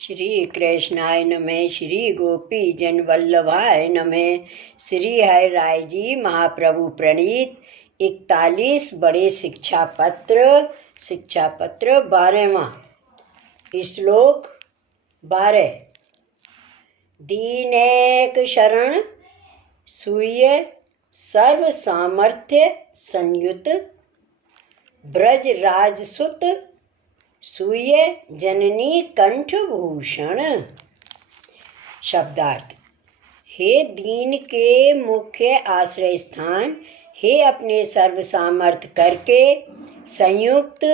श्री कृष्णाय नमः। श्री गोपी जन वल्लभाय नमः। श्री हरि राय जी महाप्रभु प्रणीत 41 बड़े शिक्षा पत्र 12वां श्लोक 12। दीनैक शरण सूय सर्व सामर्थ्य संयुत ब्रज राजसुत सूय जननी कंठभूषण। शब्दार्थ। हे दीन के मुख्य आश्रय स्थान, हे अपने सर्व सामर्थ्य करके संयुक्त,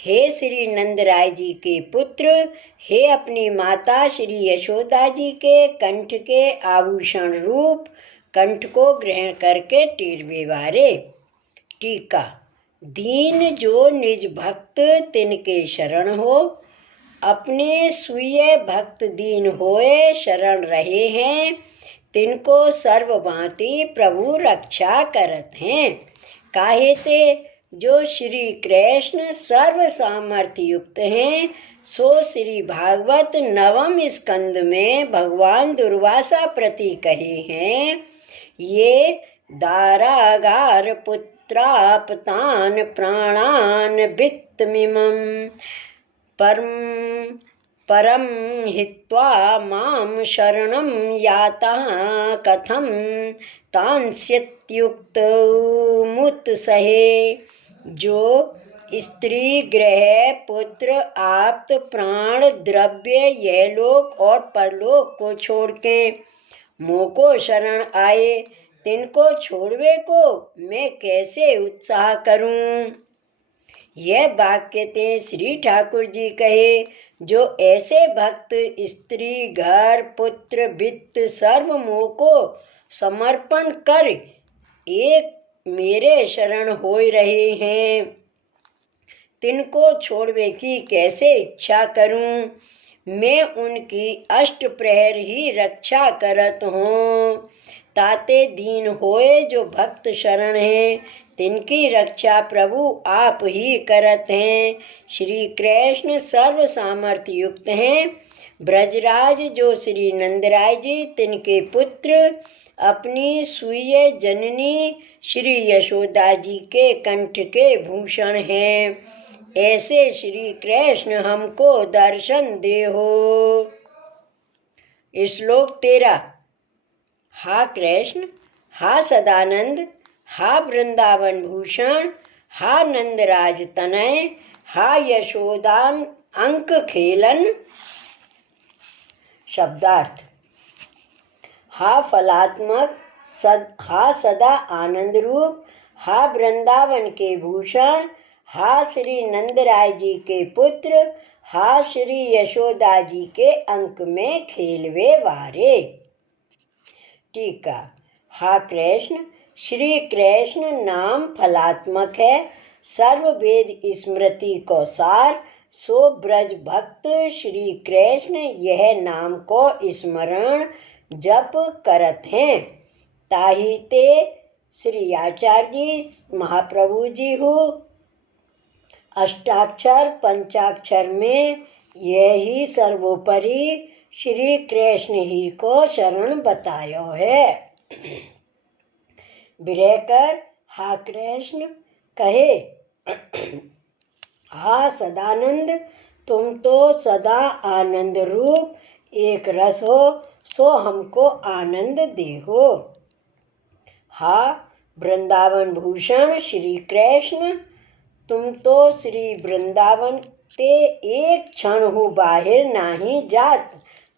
हे श्री नंदराय जी के पुत्र, हे अपनी माता श्री यशोदा जी के कंठ के आभूषण रूप कंठ को ग्रहण करके टेरवे वारे। टीका। दीन जो निज भक्त तिनके शरण हो, अपने सुय भक्त दीन होए शरण रहे हैं, तिनको सर्वभांति प्रभु रक्षा करत हैं। काहे ते जो श्री कृष्ण सर्व सामर्थ्य युक्त हैं, सो श्री भागवत 9वें स्कंद में भगवान दुर्वासा प्रति कहे हैं, ये दारागार पुत्रापतान प्राणान वित्तमिमं परम हित्वा मां शरणं यातः कथं तांस्यत्युक्त मुत्सहे। जो स्त्री गृह पुत्र आप्त प्राण द्रव्य यह लोक और परलोक को छोड़ के मोको शरण आए, तिनको छोड़वे को मैं कैसे उत्साह करूं। यह वाक्य ते श्री ठाकुर जी कहे, जो ऐसे भक्त स्त्री घर पुत्र वित्त सर्व मोह को समर्पण कर एक मेरे शरण होई रहे हैं, तिनको छोड़वे की कैसे इच्छा करूं। मैं उनकी अष्ट प्रहर ही रक्षा करत हूँ। ताते दीन होए जो भक्त शरण हैं, तिनकी रक्षा प्रभु आप ही करत हैं। श्री कृष्ण सर्व सामर्थ्य युक्त हैं। ब्रजराज जो श्री नंदराय जी तिनके पुत्र अपनी सुय जननी श्री यशोदा जी के कंठ के भूषण हैं, ऐसे श्री कृष्ण हमको दर्शन दे हो। श्लोक 13। हा कृष्ण, हा सदानंद, हा वृंदावन भूषण, हा नंदराज तनय, हा यशोदान अंक खेलन। शब्दार्थ। हा फलात्मक, हा सदा आनंद रूप, हा वृंदावन के भूषण, हा श्री नंदराय जी के पुत्र, हा श्री यशोदा जी के अंक में खेलवे वारे। टीका। हा कृष्ण, श्री कृष्ण नाम फलात्मक है, सर्व वेद स्मृति को सार, सो ब्रज भक्त श्री कृष्ण यह नाम को स्मरण जप करत हैं। ताही ते श्री आचार्य जी महाप्रभु जी हो अष्टाक्षर पंचाक्षर में यही सर्वोपरि श्री कृष्ण ही को शरण बतायो है। विरहकर हा कृष्ण कहे, हा सदानंद, तुम तो सदा आनंद रूप एक रस हो, सो हमको आनंद दे हो। हा वृंदावन भूषण श्री कृष्ण, तुम तो श्री वृंदावन ते एक क्षण हो बाहिर नाही जात,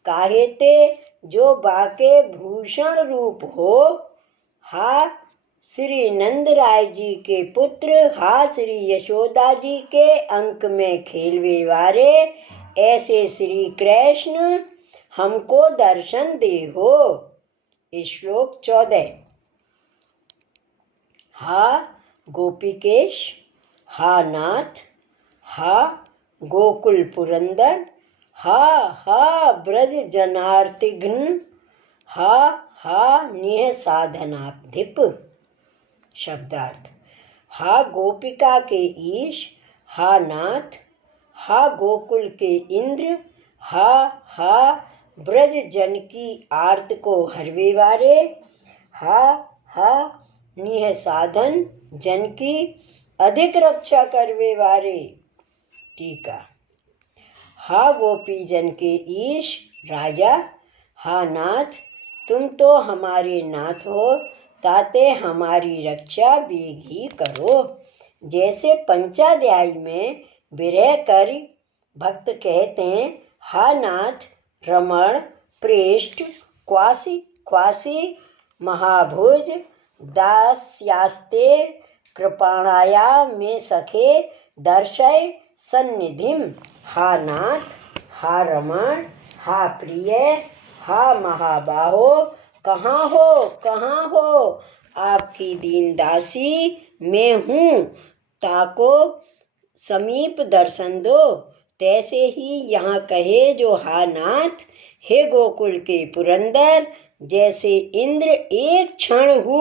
काहे ते जो बाके भूषण रूप हो। हा श्री नंदराय जी के पुत्र, हा श्री यशोदा जी के अंक में खेलवे वारे, ऐसे श्री कृष्ण हमको दर्शन दे हो। श्लोक 14। हा गोपिकेश, हा नाथ, हा गोकुल पुरंदर, हा ब्रज जनार्तिघ्न, हा निह साधनाधिप। शब्दार्थ। हा गोपिका के ईश, हा नाथ, हा गोकुल के इंद्र, हा हा ब्रज जन की आर्त को हरवे वारे, हा हा निह साधन जन की अधिक रक्षा करवे वारे। टीका। हा गोपी जन के ईश राजा, हा नाथ तुम तो हमारे नाथ हो, ताते हमारी रक्षा बेग ही करो। जैसे पंचाध्यायी में विरह कर भक्त कहते हैं, हा नाथ रमण प्रेष्ठ क्वासी क्वासी महाभुज दास्यास्ते कृपाणाया में सखे दर्शय सन्निधिम। हा नाथ हा रमण हा प्रिय हा महाबाहो, कहाँ हो आपकी दीन दासी मैं हूँ, ताको समीप दर्शन दो। तैसे ही यहाँ कहे जो हा नाथ हे गोकुल के पुरंदर, जैसे इंद्र एक क्षण हु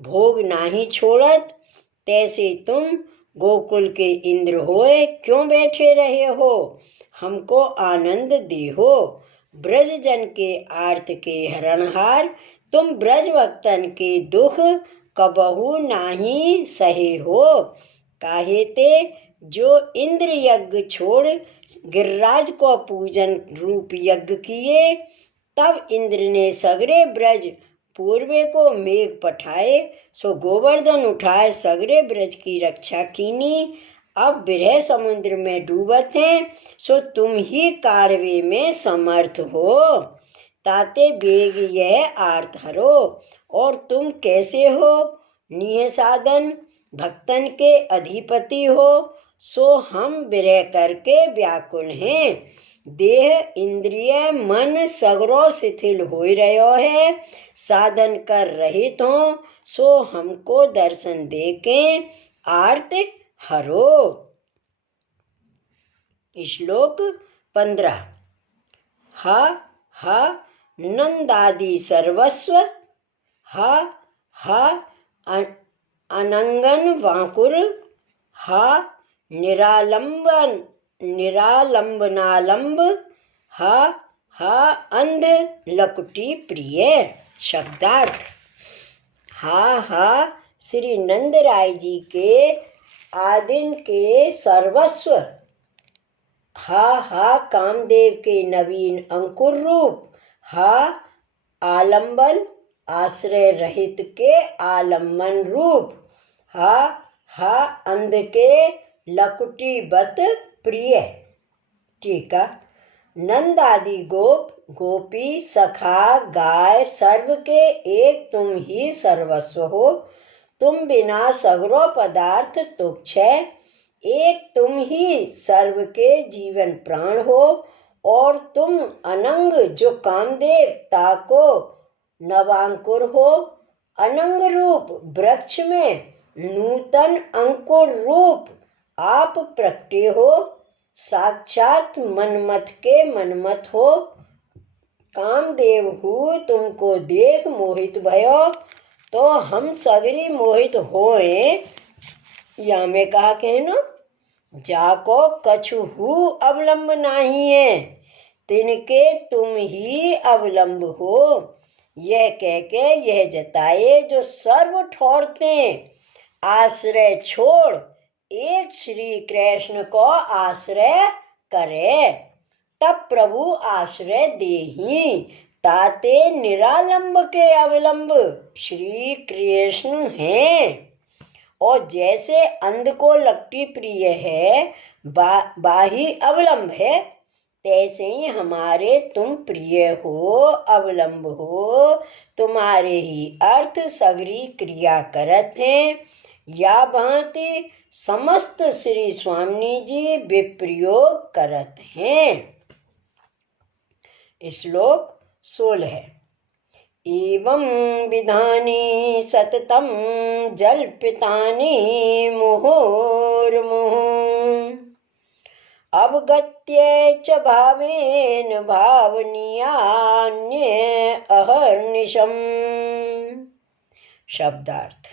भोग नाही छोड़त, तैसे तुम गोकुल के इंद्र होए क्यों बैठे रहे हो, हमको आनंद देहो। ब्रज जन के आर्त के हरणहार, तुम ब्रज भक्तन के दुख कबहू नाही सहे हो। काहे ते जो इंद्र यज्ञ छोड़ गिरिराज को पूजन रूप यज्ञ किए, तब इंद्र ने सगरे ब्रज पूर्वे को मेघ पठाए, सो गोवर्धन उठाए सगरे ब्रज की रक्षा कीनी। अब विरह समुद्र में डूबत हैं, सो तुम ही काढ़वे में समर्थ हो, ताते बेग यह आर्त हरो। और तुम कैसे हो निह साधन भक्तन के अधिपति हो, सो हम विरह करके व्याकुल हैं। देह इंद्रिय मन सगरो शिथिल हो रहो है, साधन कर रहित हो, सो हमको दर्शन देके आर्त हरो। श्लोक 15। हा हा नंदादि सर्वस्व, हा हा अनंगन वाकुर, हा निरालंबनालंब, हा हा अंध लकुटी प्रिय। शब्दार्थ। हा श्री नंद राय जी के आदिन के सर्वस्व, हा कामदेव के नवीन अंकुर रूप, हा आलंबन आश्रय रहित के आलम्बन रूप, हा अंध के लकुटी बत प्रिय। टीका। नंद आदि गोप गोपी सखा गाय सर्व के एक तुम ही सर्वस्व हो, तुम बिना सगरो पदार्थ तुच्छ है, एक तुम ही सर्व के जीवन प्राण हो। और तुम अनंग जो कामदेव ताको नवांकुर हो, अनंग रूप वृक्ष में नूतन अंकुर रूप आप प्रकटे हो, साक्षात मनमथ के मनमथ हो। कामदेव हु तुमको देख मोहित भयो, तो हम सगरी मोहित होए। या में कहा कहनो, जाको कछु हु अवलंब नहीं है, तिनके तुम ही अवलंब हो। यह कह के यह जताए जो सर्व ठोरते आश्रय छोड़ एक श्री कृष्ण को आश्रय करे, तब प्रभु आश्रय देही, ताते निरालंब के अवलंब श्री कृष्ण हैं। और जैसे अंध को लकटी प्रिय है बाही अवलंब है, तैसे ही हमारे तुम प्रिय हो अवलंब हो, तुम्हारे ही अर्थ सगरी क्रिया करत हैं। या भांति समस्त श्री स्वामी जी विप्रयोग करत हैं। श्लोक 16। एवं विधानी सततम जल्पितानि मुहुर्मुहुः, अवगत्य च भावेन भावनीयान्ये अहर्निशम्। शब्दार्थ।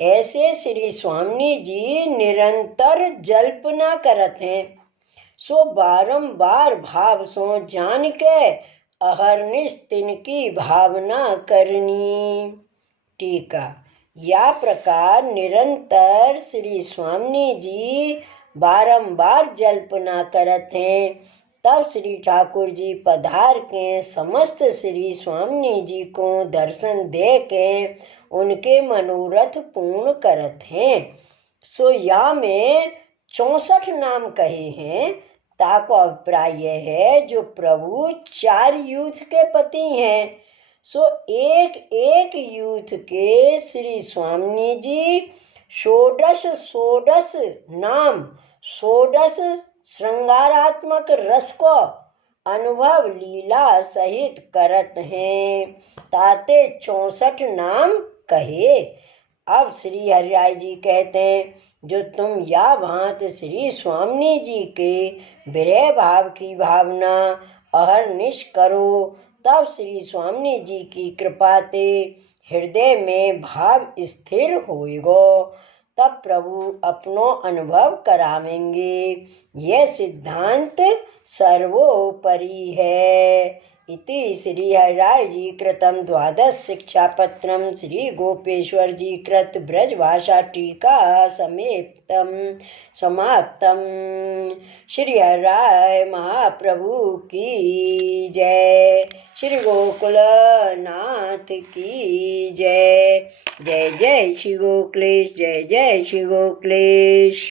ऐसे श्री स्वामी जी निरंतर जल्पना करत हैं, सो बारंबार भाव सो जान के अहरनिश तिनकी भावना करनी। टीका। या प्रकार निरंतर श्री स्वामी जी बारंबार जल्पना करत हैं। तब श्री ठाकुर जी पधार के समस्त श्री स्वामी जी को दर्शन दे के उनके मनोरथ पूर्ण करत हैं। सो या में 64 नाम कहे हैं। ताको अभिप्राय यह है जो प्रभु 4 यूथ के पति हैं। सो एक एक यूथ के श्री स्वामी जी षोडश नाम 16 श्रृंगारात्मक रस को अनुभव लीला सहित करत हैं। ताते 64 नाम कहे। अब श्री हरिराय जी कहते हैं जो तुम या भांत श्री स्वामी जी के विरह भाव की भावना अहरनिश करो, तब श्री स्वामी जी की कृपा ते हृदय में भाव स्थिर होएगो। तब प्रभु अपनो अनुभव करावेंगे। यह सिद्धांत सर्वोपरि है। इति श्री हरिराय जी कृतं 12 शिक्षापत्रं श्री गोपेश्वर जी कृत ब्रजभाषा टीका समाप्तम। श्री हरिराय महाप्रभु की जय। श्री गोकुल नाथ की जय। जय जय श्री गोकुलेश, जय जय श्री गोकुलेश।